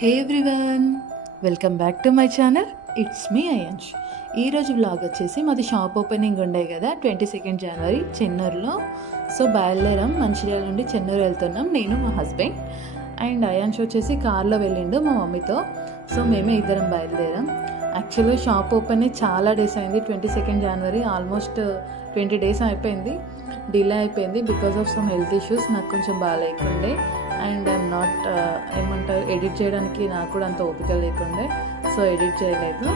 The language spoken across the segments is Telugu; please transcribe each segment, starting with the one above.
Hey everyone, welcome back to my channel. It's me Ayansh. ఈరోజు వ్లాగ్ వచ్చేసి మాది షాప్ ఓపెనింగ్ ఉండే కదా 22 జనవరి చెన్నూరులో. సో బయలుదేరాం, మంచిర్యాల నుండి చెన్నూరు వెళ్తున్నాం నేను మా హస్బెండ్. అండ్ అయాన్ష్ వచ్చేసి కార్లో వెళ్ళిండు మా మమ్మీతో. సో మేమే ఇద్దరం బయలుదేరాం. యాక్చువల్గా షాప్ ఓపెన్ అయ్యి చాలా డేస్ అయింది. 22 జనవరి ఆల్మోస్ట్ 20 డేస్ అయిపోయింది. డిలే అయిపోయింది because of some health issues. నాకు కొంచెం బాగాలేకుండే అండ్ ఐఎమ్ నాట్ ఏమంటారు, ఎడిట్ చేయడానికి నాకు కూడా అంత ఓపిక లేకుండే. సో ఎడిట్ చేయలేదు,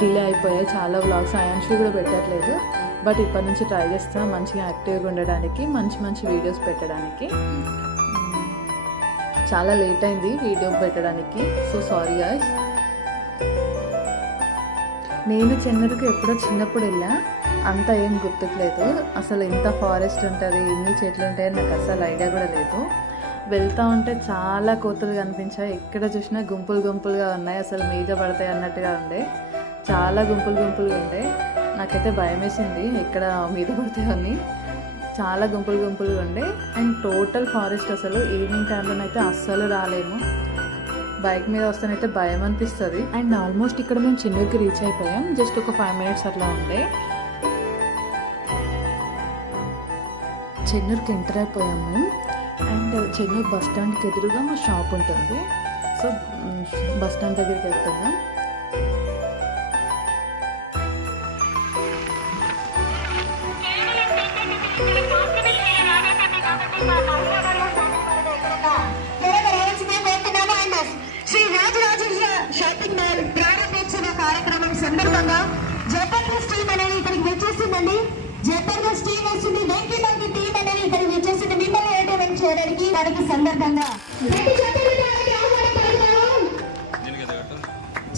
డిలే అయిపోయాయి చాలా వ్లాగ్స్. అయాన్షి కూడా పెట్టట్లేదు, బట్ ఇప్పటి నుంచి ట్రై చేస్తాను మంచిగా యాక్టివ్గా ఉండడానికి, మంచి మంచి వీడియోస్ పెట్టడానికి. చాలా లేట్ అయింది వీడియో పెట్టడానికి, సో సారీ గాయ్స్. నేను చెన్నూరుకి ఎప్పుడో చిన్నప్పుడు వెళ్ళా, అంత ఏం గుర్తుకులేదు. అసలు ఎంత ఫారెస్ట్ ఉంటుంది, ఎన్ని చెట్లు ఉంటాయని నాకు అసలు ఐడియా కూడా లేదు. వెళ్తూ ఉంటే చాలా కోతులు కనిపించాయి, ఎక్కడ చూసినా గుంపులు గుంపులుగా ఉన్నాయి. అసలు మీద పడతాయి అన్నట్టుగా ఉండే, చాలా గుంపులు గుంపులుగా ఉండే. నాకైతే భయం వేసింది ఎక్కడ మీద పడతాయని. చాలా గుంపులు గుంపులుగా ఉండే అండ్ టోటల్ ఫారెస్ట్. అసలు ఈవినింగ్ టైంలోనైతే అస్సలు రాలేము, బైక్ మీద వస్తానైతే భయం అనిపిస్తుంది. అండ్ ఆల్మోస్ట్ ఇక్కడ మేము చెన్నూరుకి రీచ్ అయిపోయాం. జస్ట్ ఒక 5 మినిట్స్ అట్లా ఉండే చెన్నూరుకి ఎంటర్ అయిపోయాం మేము. అండ్ చెన్నూరు బస్ స్టాండ్కి ఎదురుగా మా షాప్ ఉంటుంది. సో బస్ స్టాండ్ దగ్గరికి వెళ్తున్నాం. శ్రీ రాజరాజేశ్వర షాపింగ్ మాల్ ప్రారంభించిన కార్యక్రమం సందర్భంగా జబర్దస్త్ టీమ్ అనేది ఇక్కడికి వచ్చేసిందండి. జబర్దస్త్ టీమ్ వస్తుంది, వెంకీ మంకి టీమ్ అనేది ఇక్కడికి వచ్చేసింది మిమ్మల్ని ఎంటర్టైన్ చేయడానికి. దానికి సందర్భంగా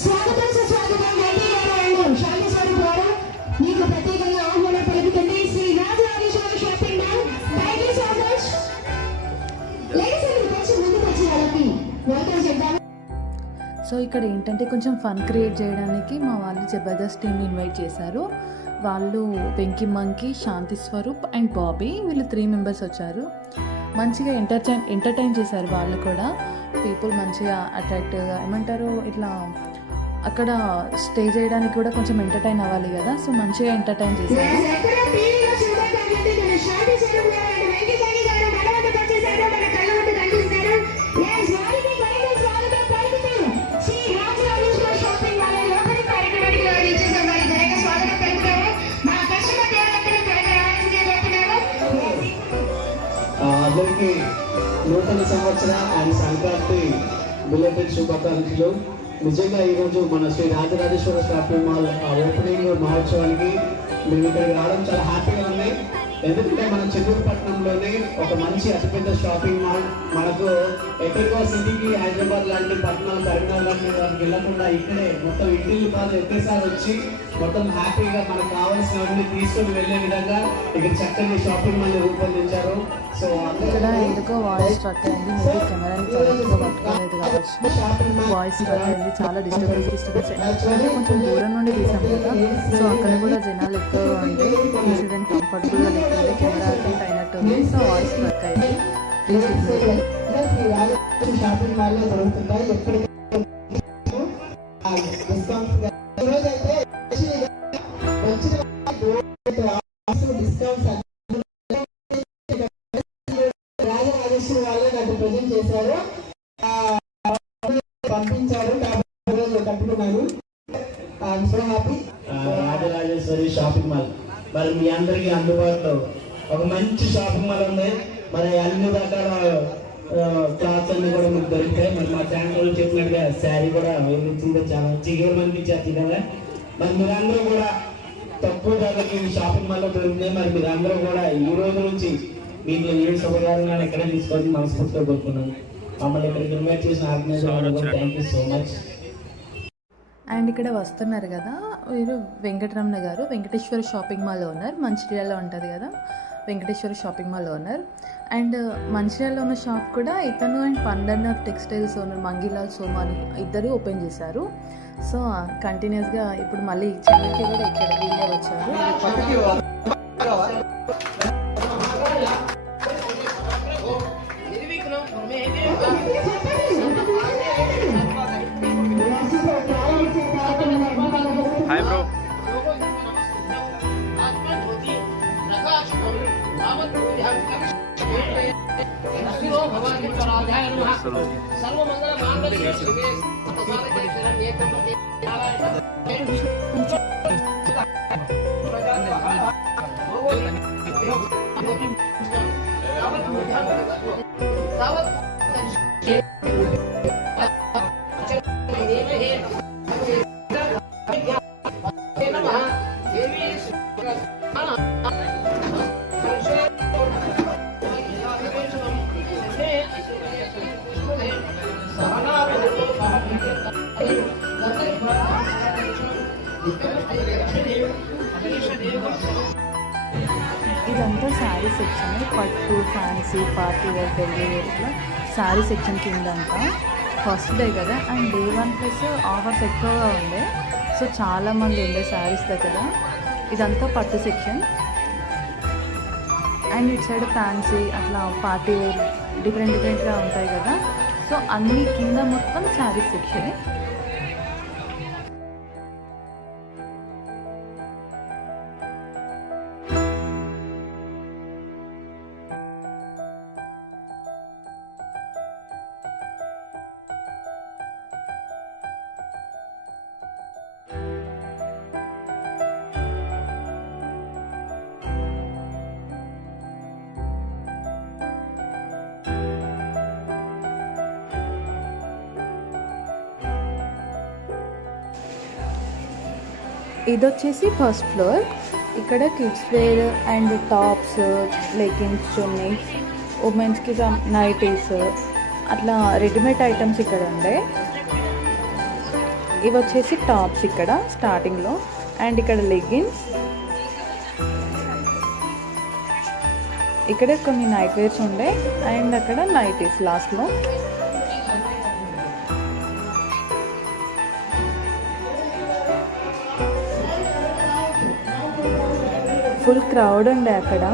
స్వాగతం సుస్వాగతం వెంకీ గారు అండ్ శాంతి స్వరూప్ గారు, మీకు ప్రత్యేకంగా ఆహ్వానం పలుకుతుంది Shri Rajarajeshwara shopping mall. Thank you so much. Ladies and కొంచెం ముందుకు వచ్చి వాళ్ళకి వెల్కమ్ చేద్దాం. సో ఇక్కడ ఏంటంటే కొంచెం ఫన్ క్రియేట్ చేయడానికి మా వాళ్ళు జబర్దస్త్ టీమ్ని ఇన్వైట్ చేశారు. వాళ్ళు వెంకీ మంకీ, శాంతి స్వరూప్ అండ్ బాబీ, వీళ్ళు 3 మెంబర్స్ వచ్చారు. మంచిగా ఎంటర్టైన్ చేశారు వాళ్ళు కూడా. పీపుల్ మంచిగా అట్రాక్టివ్గా ఏమంటారు, ఇట్లా అక్కడ స్టే చేయడానికి కూడా కొంచెం ఎంటర్టైన్ అవ్వాలి కదా. సో మంచిగా ఎంటర్టైన్ చేశారు. అందరికీ నూతన సంవత్సర అండ్ సంక్రాంతి బిలేటెడ్ శుభాకాంక్షలు. నిజంగా ఈరోజు మన Shri Rajarajeshwara shopping mall opening మహోత్సవానికి మేము ఇక్కడికి రావడం చాలా హ్యాపీగా ఉంది. ఎందుకంటే మన చెన్నూరు పట్టణంలోనే ఒక మంచి అతిపెద్ద షాపింగ్ మాల్. మనకు ఎక్కడికో సిటీకి, హైదరాబాద్ లాంటి పట్టణాలు, కరీంనగర్ లాంటి వాటికి వెళ్ళకుండా ఇక్కడే మొత్తం ఇంటిల్లి పాలు ఒకేసారి వచ్చి మొత్తం హ్యాపీగా మనకు కావాల్సినవన్నీ తీసుకొని వెళ్ళే విధంగా ఇక్కడ చక్కని షాపింగ్ మాల్ రూపొందించారు. సో ఇక్కడ ఎందుకో వాయిస్ స్ట్రక్ అయింది, మేబీ కెమెరాని కరెక్ట్గా పట్టుకోలేదు కావచ్చు. వాయిస్ స్ట్రక్ అయింది, చాలా డిస్టర్బెన్స్ అయింది. కొంచెం దూరం నుండి తీసాం కదా, సో అక్కడ కూడా జనాలు ఎక్కువగా ఉంటే తీసేదానికి కంఫర్టబుల్గా లేకుండా కెమెరా అటెంట్ అయినట్టుంది. సో వాయిస్ స్ట్రక్ అయింది. షాపింగ్ మాల్లో దొరుకుతుంటాయి. ఎక్కడికి రాజరాజేశ్వరి వాళ్ళే నాకు ప్రజెంట్ చేశారు, పంపించారు, కట్టుకున్నాను. So happy. Rajarajeshwari shopping mall మరి మీ అందరికీ అందుబాటులో ఒక మంచి షాపింగ్ మాల్ ఉంది. మరి అన్ని రకాల క్లాత్స్ అన్ని కూడా మీకు దొరుకుతాయి. మరి మా ఛానల్ చెప్పినట్టుగా శారీ కూడా ఇచ్చిందో చాలా చిగురు అనిపించారు కదా. మరి మీరందరూ కూడా తక్కువ ధరలకి షాపింగ్ మాల్లో దొరుకుతున్నాయి. మరి మీరందరూ కూడా ఈ రోజు నుంచి మీకు ఏ శుభకార్యాలను ఎక్కడ తీసుకోవాలని మనస్ఫూర్తిగా కోరుకున్నాను. మమ్మల్ని ఇక్కడికి ఇన్వైట్ చేసిన organizer thank you so much. And ఇక్కడ వస్తున్నారు కదా వీరు Venkataramana garu, Venkateshwara shopping mall owner, మంచిర్యాలలో ఉంటుంది కదా Venkateshwara shopping mall owner. And మంచిర్యాలలో ఉన్న షాప్ కూడా ఇతను and Pandanna textiles owner Mangilal Somani ఇద్దరు ఓపెన్ చేశారు. సో కంటిన్యూస్గా ఇప్పుడు మళ్ళీ చెన్నైకి కూడా ఇక్కడ వీళ్ళే వచ్చారు. ఇదంతా శారీ సెక్షన్, పట్టు, fancy, party wear, daily wear, ఇట్లా శారీ సెక్షన్ కిందంతా. ఫస్ట్ డే కదా, అండ్ డే 1 ప్లస్ ఆఫర్స్ ఎక్కువగా ఉండే, సో చాలామంది ఉండే శారీస్ దగ్గర. ఇదంతా పట్టు సెక్షన్, అండ్ ఇటు సైడ్ ఫ్యాన్సీ, అట్లా పార్టీ వేర్ డిఫరెంట్గా ఉంటాయి కదా, సో అన్ని కింద మొత్తం శారీ సెక్షనే. ఇది వచ్చేసి ఫస్ట్ ఫ్లోర్. ఇక్కడ kids wear and tops, leggings, చున్నీస్, ఉమెన్స్కి నైటీస్, అట్లా రెడీమేడ్ ఐటమ్స్ ఇక్కడ ఉండే. ఇవి వచ్చేసి టాప్స్ ఇక్కడ స్టార్టింగ్లో, అండ్ ఇక్కడ లెగిన్స్, ఇక్కడ కొన్ని నైట్ వేర్స్ ఉండే, అండ్ అక్కడ నైటీస్ లాస్ట్లో. ఫుల్ క్రౌడ్ ఉండే అక్కడ.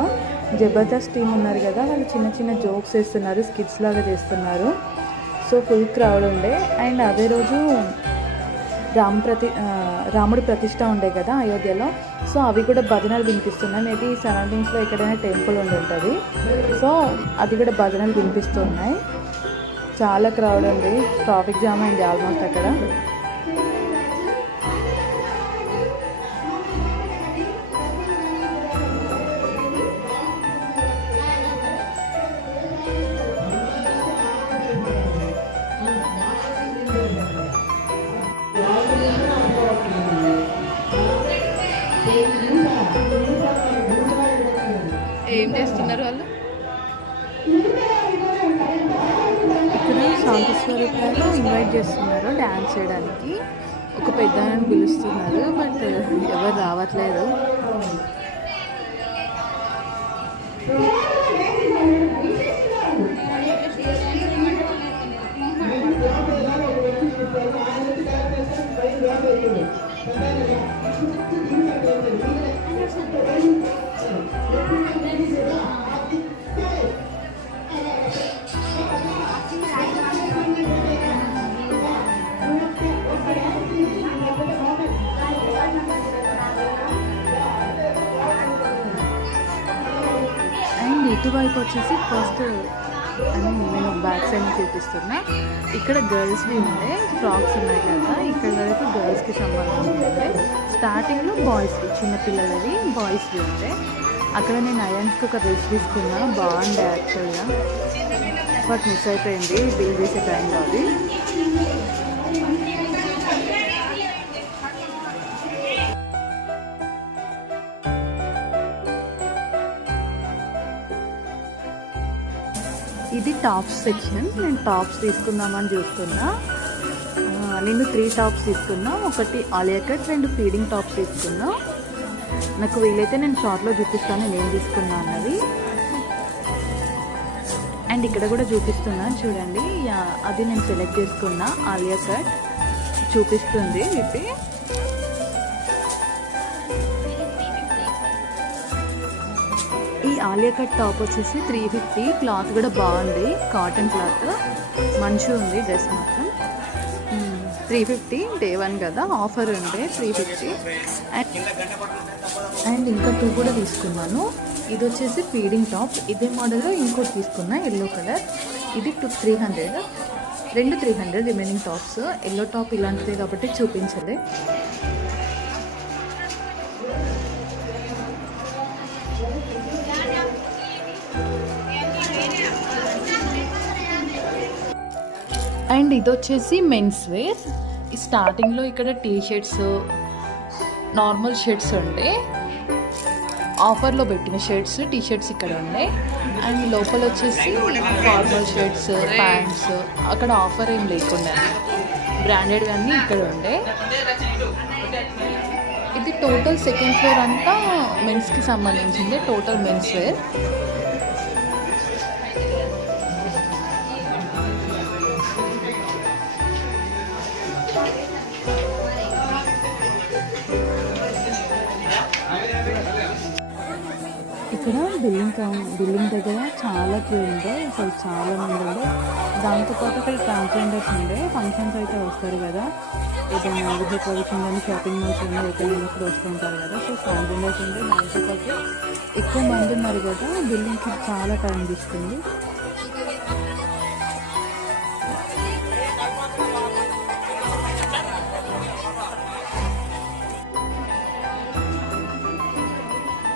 జబర్దస్త్ టీమ్ ఉన్నారు కదా, వాళ్ళు చిన్న చిన్న జోక్స్ వేస్తున్నారు, స్కిట్స్ లాగా చేస్తున్నారు. సో ఫుల్ క్రౌడ్ ఉండే. అండ్ అదే రోజు రాముడి ప్రతిష్ట ఉండే కదా అయోధ్యలో, సో అవి కూడా భజనలు వినిపిస్తున్నాయి. మేబీ సరౌండింగ్స్లో ఎక్కడైనా టెంపుల్ ఉండి ఉంటుంది, సో అది కూడా భజనలు వినిపిస్తున్నాయి. చాలా క్రౌడ్ ఉంది, ట్రాఫిక్ జామ్ అయింది ఆల్మోస్ట్ అక్కడ. ఏం చేస్తున్నారు వాళ్ళు ఇక్కడ? శాంతిస్వరూపాలు ఇన్వైట్ చేస్తున్నారు డ్యాన్స్ చేయడానికి. ఒక పెద్ద ఆయనను పిలుస్తున్నారు, బట్ ఎవరు రావట్లేదు. అండ్ ఇటువైపు వచ్చేసి ఫస్ట్ నేను బ్యాక్ సైడ్ చూపిస్తున్నా. ఇక్కడ గర్ల్స్వి ఉండే ఫ్రాక్స్ ఉన్నాయి కదా, ఇక్కడ వరకు గర్ల్స్కి సంబంధించి ఉండే. స్టార్టింగ్లో బాయ్స్వి, చిన్నపిల్లలవి బాయ్స్వి ఉండే. అక్కడ నేను అయాన్స్కి ఒక డ్రెస్ తీసుకున్నా, బాగుండే యాక్చువల్గా, బట్ మిస్ అయిపోయింది బిల్ చేసే టైంలో అది. ఇది టాప్స్ సెక్షన్. నేను టాప్స్ తీసుకుందామని చూస్తున్నా. నేను 3 టాప్స్ తీసుకున్నా. ఒకటి ఆలియా కట్, 2 ఫీడింగ్ టాప్స్ తీసుకున్నా. నాకు వీలైతే నేను షార్ట్లో చూపిస్తాను నేను తీసుకున్నా అన్నది. అండ్ ఇక్కడ కూడా చూపిస్తున్నాను చూడండి, అది నేను సెలెక్ట్ చేసుకున్నా. ఆలియా కట్ చూపిస్తుంది ఇది. ఈ ఆలియా కట్ టాప్ వచ్చేసి 350. క్లాత్ కూడా బాగుంది, కాటన్ క్లాత్, మంచిగా ఉంది డ్రెస్ మాత్రం. 350 Day 1 కదా, ఆఫర్ ఉండే 350. అండ్ ఇంకా 2 కూడా తీసుకున్నాను. ఇది వచ్చేసి ఫీడింగ్ టాప్, ఇదే మోడల్లో ఇంకోటి తీసుకున్నా ఎల్లో కలర్. ఇది 300. రెండు 300 రిమైనింగ్ టాప్స్. ఎల్లో టాప్ ఇలాంటిదే కాబట్టి చూపించలే. అండ్ ఇది వచ్చేసి మెన్స్ వేర్. స్టార్టింగ్లో ఇక్కడ టీ షర్ట్స్, నార్మల్ షర్ట్స్ ఉండే, ఆఫర్లో పెట్టిన షర్ట్స్, టీ షర్ట్స్ ఇక్కడ ఉండే. అండ్ లోపల వచ్చేసి ఫార్మల్ షర్ట్స్, ప్యాంట్స్ అక్కడ ఆఫర్ ఏం లేకుండా బ్రాండెడ్ అన్నీ ఇక్కడ ఉండే. ఇది టోటల్ సెకండ్ ఫ్లోర్ అంతా మెన్స్కి సంబంధించింది, టోటల్ మెన్స్ వేర్. ఇక్కడ బిల్డింగ్ దగ్గర చాలా క్యూ ఉండే, అసలు చాలా మంది ఉండే. దాంతోపాటు ఇక్కడ ట్రాన్స్జెండర్స్ ఉండే. ఫంక్షన్స్ అయితే వస్తారు కదా, ఏదైనా విద్య ప్రవేశం కానీ షాపింగ్ మాల్స్ కానీ ఎక్కడైనా ఇప్పుడు వస్తూ ఉంటారు కదా. సో ట్రాన్స్జెండర్స్ ఉండే. దాంతోపాటు ఎక్కువ మంది ఉన్నారు కదా, బిల్డింగ్కి చాలా టైం తీసుకుంది.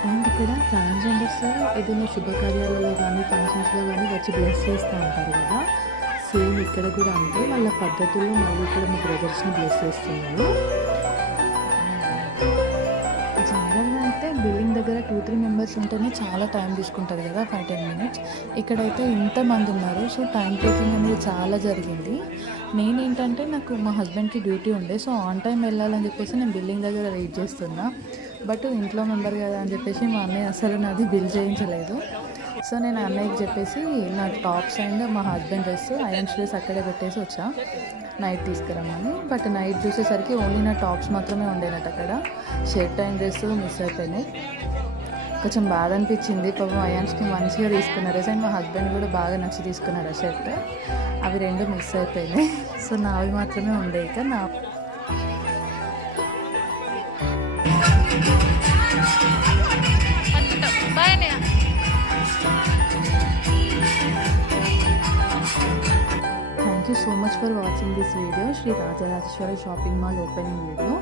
అండ్ ఇక్కడ ట్రాన్స్జెండర్స్ ఏదైనా శుభకార్యాలలో కానీ ఫంక్షన్స్లో కానీ వచ్చి బ్లెస్ చేస్తూ ఉంటారు కదా, సేమ్ ఇక్కడ కూడా అంతే. వాళ్ళ పద్ధతుల్లో మళ్ళీ ఇక్కడ మా బ్రదర్స్ని బ్లెస్ చేస్తున్నారు. జనరల్గా అయితే బిల్డింగ్ దగ్గర 2-3 మెంబర్స్ ఉంటేనే చాలా టైం తీసుకుంటారు కదా, 5-10 minutes. ఇక్కడైతే ఇంతమంది ఉన్నారు. సో టైం టేకింగ్ అనేది చాలా జరిగింది. నేనేంటంటే నాకు మా హస్బెండ్కి డ్యూటీ ఉండే, సో ఆన్ టైం వెళ్ళాలని చెప్పేసి నేను బిల్డింగ్ దగ్గర వెయిట్ చేస్తున్నా. బట్ ఇంట్లో మెంబర్ కదా అని చెప్పేసి మా అన్నయ్య అసలు నాది బిల్ చేయించలేదు. సో నేను అన్నయ్యకి చెప్పేసి నా టాప్స్ అండ్ మా హస్బెండ్ డ్రెస్, ఐరన్ డ్రెస్ అక్కడే పెట్టేసి వచ్చా నైట్ తీసుకురమ్మని. బట్ నైట్ చూసేసరికి ఓన్లీ నా టాప్స్ మాత్రమే ఉండేనట్టు అక్కడ. షర్ట్ అండ్ డ్రెస్ మిస్ అయిపోయినాయి. కొంచెం బాధ అనిపించింది. పాపం అయాన్స్కి మంచిగా తీసుకున్నారు. అండ్ మా హస్బెండ్ కూడా బాగా నచ్చి తీసుకున్నాడు ఆ షర్ట్. అవి రెండు మిస్ అయిపోయినాయి. సో నావి మాత్రమే ఉండే. ఇక నా Thank you so much for watching this video, Sri Rajarajeshwara Shopping Mall opening video.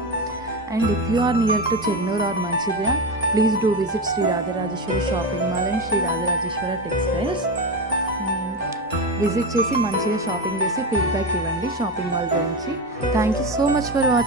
And if you are near to Chennur or Manchirya, please do visit Sri Rajarajeshwara Shopping Mall and Sri Rajarajeshwara Textiles. Visit చేసి మంచిగా షాపింగ్ చేసి ఫీడ్బ్యాక్ ఇవ్వండి షాపింగ్ మాల్ గురించి. Thank you so much for watching.